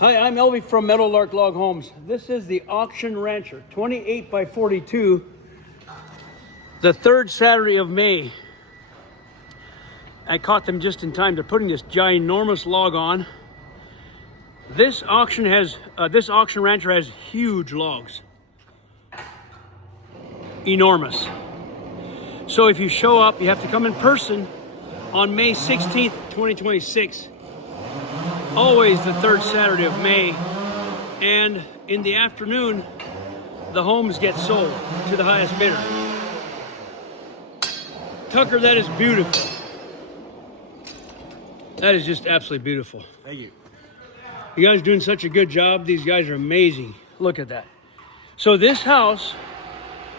Hi, I'm Elvie from Meadowlark Log Homes. This is the Auction Rancher, 28 by 42, the third Saturday of May. I caught them just in time to putting this ginormous log on. This auction rancher has huge logs, enormous. So if you show up, you have to come in person on May 16th, 2026. Always the third Saturday of May, and in the afternoon the homes get sold to the highest bidder. Tucker, that is beautiful. That is just absolutely beautiful. Thank you. You guys are doing such a good job. These guys are amazing. Look at that. So this house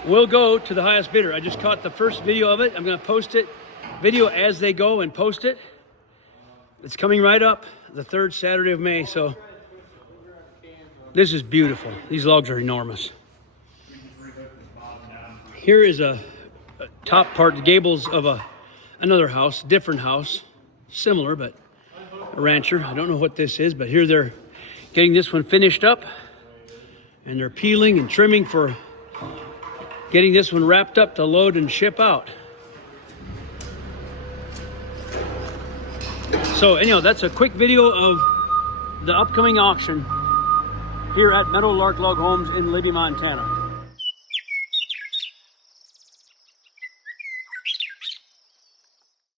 will go to the highest bidder. I just caught the first video of it. I'm going to post it, video as they go, and post it. It's coming right up, the third Saturday of May. So this is beautiful. These logs are enormous. Here is a top part, the gables of another house, different house, similar, but a rancher. I don't know what this is, but here they're getting this one finished up, and they're peeling and trimming for getting this one wrapped up to load and ship out. So anyhow, that's a quick video of the upcoming auction here at Meadowlark Log Homes in Libby, Montana.